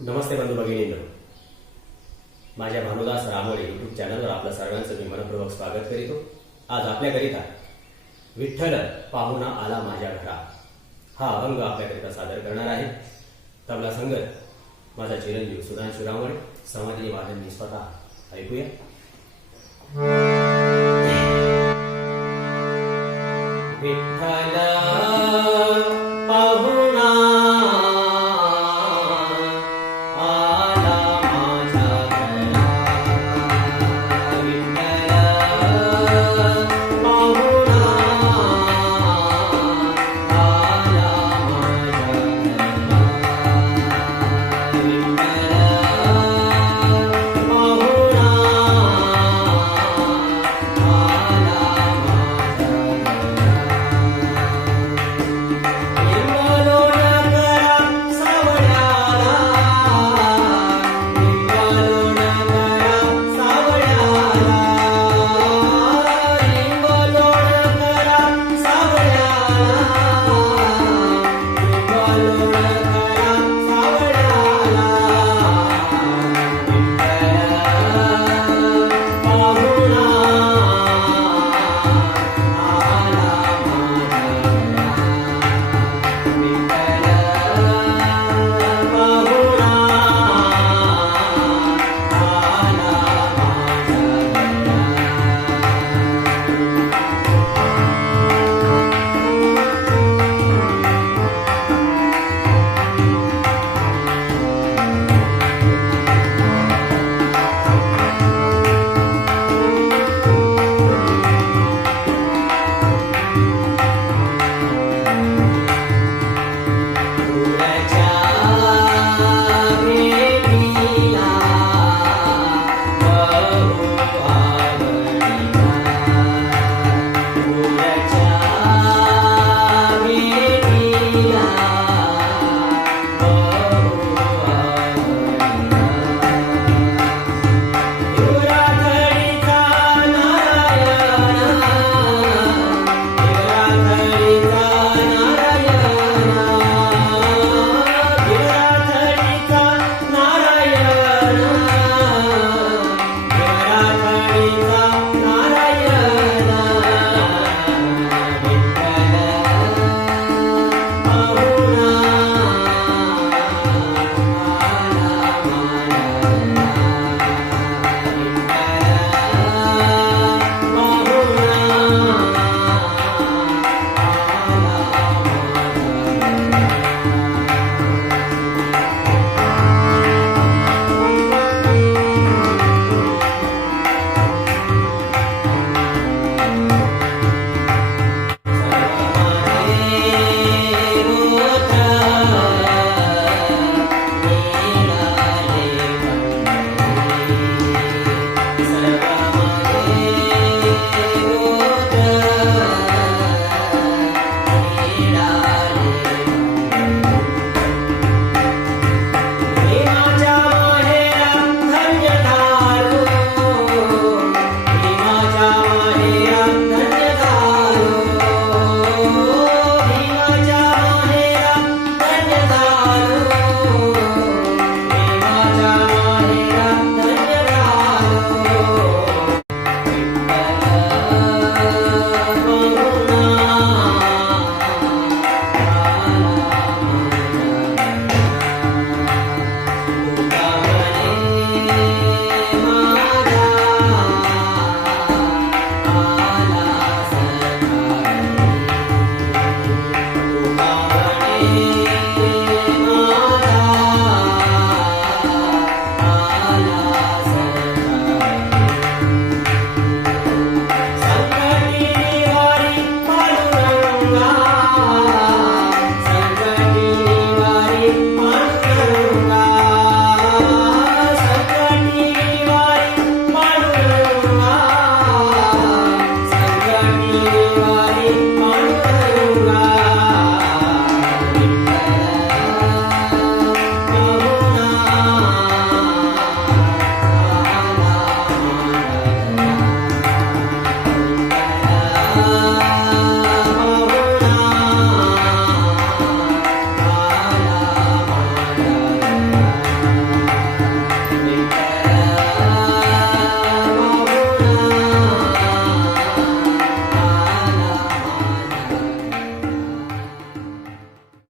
नमस्ते बंधू भगिनींनो. माझ्या भानुदास रामोळे युट्यूब चॅनलवर आपलं सर्वांचं मी मनपूर्वक स्वागत करीतो. आज आपल्याकरिता विठ्ठल पाहुणा आला माझ्या घरा. हा अभंग आपल्याकरिता सादर करणार आहे. तबला संगत माझा चिरंजीव सुधांशु रामोळे समाधी वादन मी स्वतः ऐकूया. विठ्ठल